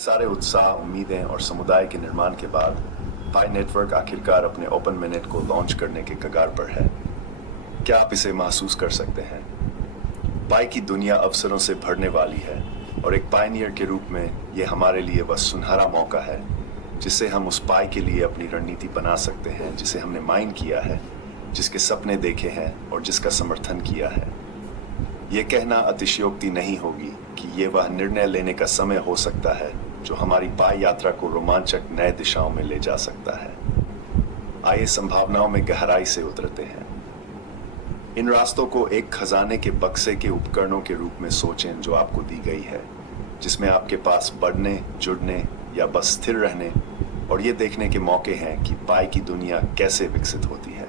सारे उत्साह, उम्मीदें और समुदाय के निर्माण के बाद पाई नेटवर्क आखिरकार अपने ओपन मिनट को लॉन्च करने के कगार पर है। क्या आप इसे महसूस कर सकते हैं? पाई की दुनिया अवसरों से भरने वाली है और एक पायनियर के रूप में यह हमारे लिए वह सुनहरा मौका है जिससे हम उस पाई के लिए अपनी रणनीति बना सकते हैं, जिसे हमने माइन किया है, जिसके सपने देखे हैं और जिसका समर्थन किया है। ये कहना अतिशयोक्ति नहीं होगी कि ये वह निर्णय लेने का समय हो सकता है जो हमारी पाई यात्रा को रोमांचक नए दिशाओं में ले जा सकता है। आइए संभावनाओं में गहराई से उतरते हैं। इन रास्तों को एक खजाने के बक्से के उपकरणों के रूप में सोचें जो आपको दी गई है, जिसमें आपके पास बढ़ने, जुड़ने या बस स्थिर रहने और ये देखने के मौके हैं कि पाई की दुनिया कैसे विकसित होती है।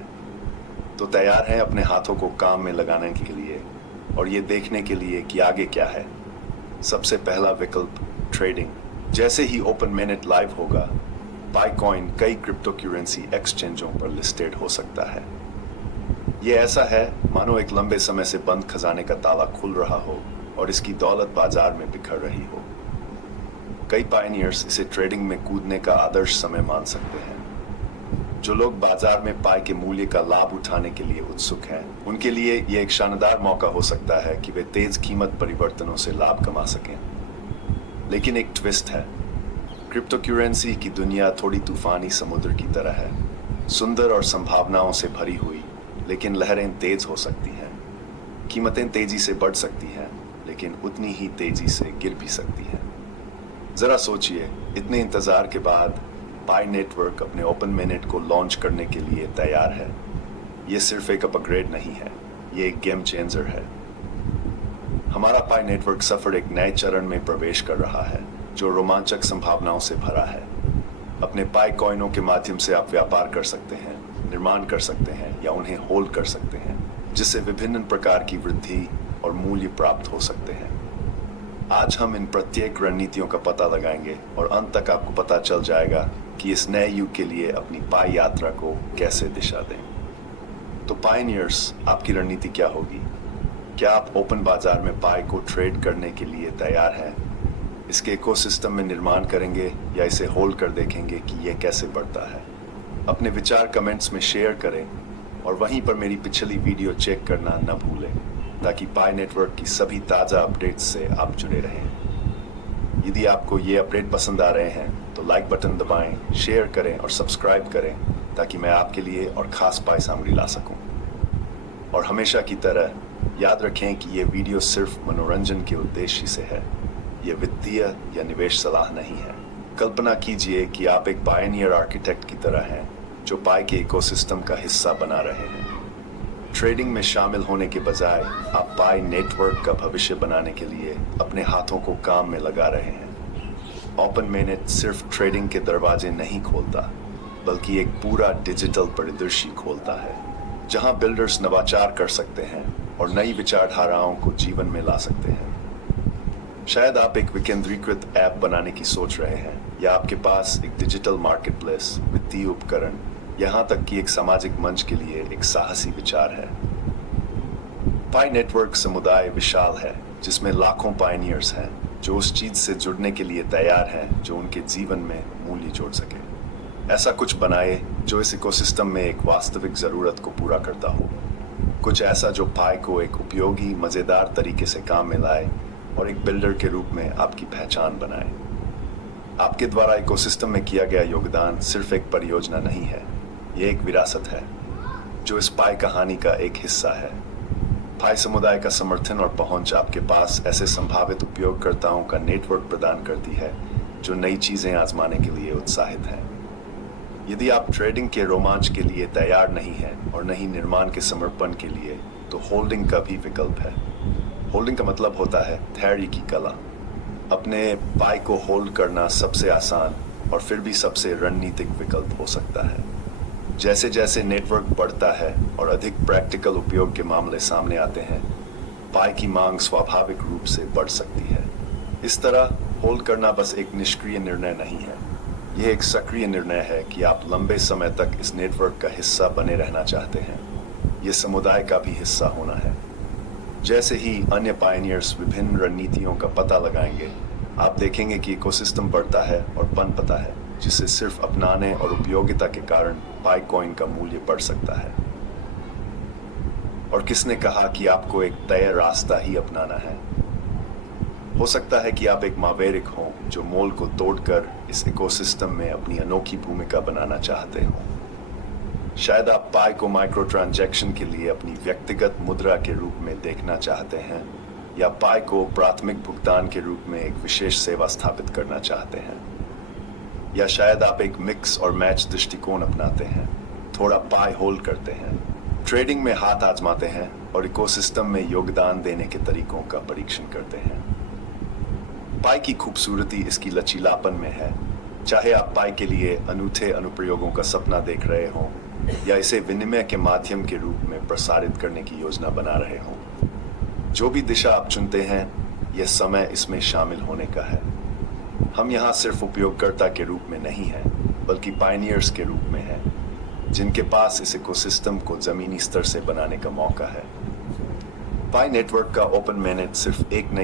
तो तैयार हैं अपने हाथों को काम में लगाने के लिए और ये देखने के लिए कि आगे क्या है। सबसे पहला विकल्प, ट्रेडिंग। जैसे ही ओपन मिनट लाइव होगा, पाई कॉइन कई क्रिप्टो करेंसी एक्सचेंजों पर लिस्टेड हो सकता है। ये ऐसा है मानो एक लंबे समय से बंद खजाने का ताला खुल रहा हो और इसकी दौलत बाजार में बिखर रही हो। कई पायनियर्स इसे ट्रेडिंग में कूदने का आदर्श समय मान सकते हैं। जो लोग बाजार में पाई के मूल्य का लाभ उठाने के लिए उत्सुक हैं, उनके लिए यह एक शानदार मौका हो सकता है कि वे तेज कीमत परिवर्तनों से लाभ कमा सकें। लेकिन एक ट्विस्ट है। क्रिप्टो करेंसी की दुनिया थोड़ी तूफानी समुद्र की तरह है, सुंदर और संभावनाओं से भरी हुई, लेकिन लहरें तेज हो सकती हैं। कीमतें तेजी से बढ़ सकती हैं, लेकिन उतनी ही तेजी से गिर भी सकती हैं। जरा सोचिए, इतने इंतजार के बाद पाई नेटवर्क अपने ओपन मिनट को लॉन्च करने के लिए तैयार है। ये सिर्फ एक अपग्रेड नहीं है, ये एक गेम चेंजर है। हमारा पाई नेटवर्क सफर एक नए चरण में प्रवेश कर रहा है जो रोमांचक संभावनाओं से भरा है। अपने पाई कॉइनों के माध्यम से आप व्यापार कर सकते हैं, निर्माण कर सकते हैं या उन्हें होल्ड कर सकते हैं, जिससे विभिन्न प्रकार की वृद्धि और मूल्य प्राप्त हो सकते हैं। आज हम इन प्रत्येक रणनीतियों का पता लगाएंगे और अंत तक आपको पता चल जाएगा कि इस नए युग के लिए अपनी पाई यात्रा को कैसे दिशा दें। तो पायनियर्स, आपकी रणनीति क्या होगी? क्या आप ओपन बाजार में पाई को ट्रेड करने के लिए तैयार हैं? इसके इकोसिस्टम में निर्माण करेंगे या इसे होल्ड कर देखेंगे कि यह कैसे बढ़ता है? अपने विचार कमेंट्स में शेयर करें और वहीं पर मेरी पिछली वीडियो चेक करना न भूलें ताकि पाई नेटवर्क की सभी ताज़ा अपडेट्स से आप जुड़े रहें। यदि आपको ये अपडेट पसंद आ रहे हैं तो लाइक बटन दबाएं, शेयर करें और सब्सक्राइब करें ताकि मैं आपके लिए और खास पाई सामग्री ला सकूं। और हमेशा की तरह याद रखें कि ये वीडियो सिर्फ मनोरंजन के उद्देश्य से है, ये वित्तीय या निवेश सलाह नहीं है। कल्पना कीजिए कि आप एक पायनियर आर्किटेक्ट की तरह हैं जो पाई के इकोसिस्टम का हिस्सा बना रहे हैं। ट्रेडिंग में शामिल होने के बजाय आप पाई नेटवर्क का भविष्य बनाने के लिए अपने हाथों को काम में लगा रहे हैं। ओपन मिनट सिर्फ ट्रेडिंग के दरवाजे नहीं खोलता, बल्कि एक पूरा डिजिटल परिदृश्य खोलता है जहां बिल्डर्स नवाचार कर सकते हैं और नई विचारधाराओं को जीवन में ला सकते हैं। शायद आप एक विकेंद्रीकृत ऐप बनाने की सोच रहे हैं या आपके पास एक डिजिटल मार्केटप्लेस, वित्तीय उपकरण, यहाँ तक कि एक सामाजिक मंच के लिए एक साहसी विचार है। पाई नेटवर्क समुदाय विशाल है जिसमें लाखों पायनियर्स हैं जो उस चीज से जुड़ने के लिए तैयार हैं जो उनके जीवन में मूल्य जोड़ सके। ऐसा कुछ बनाए जो इस इकोसिस्टम में एक वास्तविक जरूरत को पूरा करता हो, कुछ ऐसा जो पाई को एक उपयोगी, मजेदार तरीके से काम में लाए और एक बिल्डर के रूप में आपकी पहचान बनाए। आपके द्वारा इकोसिस्टम में किया गया योगदान सिर्फ एक परियोजना नहीं है, ये एक विरासत है जो इस पाई कहानी का एक हिस्सा है। पाई समुदाय का समर्थन और पहुंच आपके पास ऐसे संभावित उपयोगकर्ताओं का नेटवर्क प्रदान करती है जो नई चीजें आजमाने के लिए उत्साहित हैं। यदि आप ट्रेडिंग के रोमांच के लिए तैयार नहीं हैं और नहीं निर्माण के समर्पण के लिए, तो होल्डिंग का भी विकल्प है। होल्डिंग का मतलब होता है धैर्य की कला। अपने पाई को होल्ड करना सबसे आसान और फिर भी सबसे रणनीतिक विकल्प हो सकता है। जैसे जैसे नेटवर्क बढ़ता है और अधिक प्रैक्टिकल उपयोग के मामले सामने आते हैं, पाई की मांग स्वाभाविक रूप से बढ़ सकती है। इस तरह होल्ड करना बस एक निष्क्रिय निर्णय नहीं है, यह एक सक्रिय निर्णय है कि आप लंबे समय तक इस नेटवर्क का हिस्सा बने रहना चाहते हैं। ये समुदाय का भी हिस्सा होना है। जैसे ही अन्य पायनियर्स विभिन्न रणनीतियों का पता लगाएंगे, आप देखेंगे कि इकोसिस्टम बढ़ता है और पनपता है, जिसे सिर्फ अपनाने और उपयोगिता के कारण पाई कॉइन का मूल्य बढ़ सकता है। और किसने कहा कि आपको एक तय रास्ता ही अपनाना है? हो सकता है कि आप एक मावेरिक हों जो मोल को तोड़कर इस इकोसिस्टम में अपनी अनोखी भूमिका बनाना चाहते हो। शायद आप पाई को माइक्रो ट्रांजैक्शन के लिए अपनी व्यक्तिगत मुद्रा के रूप में देखना चाहते हैं, या पाई को प्राथमिक भुगतान के रूप में एक विशेष सेवा स्थापित करना चाहते हैं, या शायद आप एक मिक्स और मैच दृष्टिकोण अपनाते हैं, थोड़ा पाई होल्ड करते हैं, ट्रेडिंग में हाथ आजमाते हैं और इकोसिस्टम में योगदान देने के तरीकों का परीक्षण करते हैं। पाई की खूबसूरती इसकी लचीलापन में है। चाहे आप पाई के लिए अनूठे अनुप्रयोगों का सपना देख रहे हों या इसे विनिमय के माध्यम के रूप में प्रसारित करने की योजना बना रहे हों, जो भी दिशा आप चुनते हैं, यह समय इसमें शामिल होने का है। हम यहाँ सिर्फ उपयोगकर्ता के रूप में नहीं हैं, बल्कि पायनियर्स के रूप में हैं, जिनके पास इस इकोसिस्टम को जमीनी स्तर से बनाने का मौका है। पाई नेटवर्क का ओपन मैनेट सिर्फ एक नई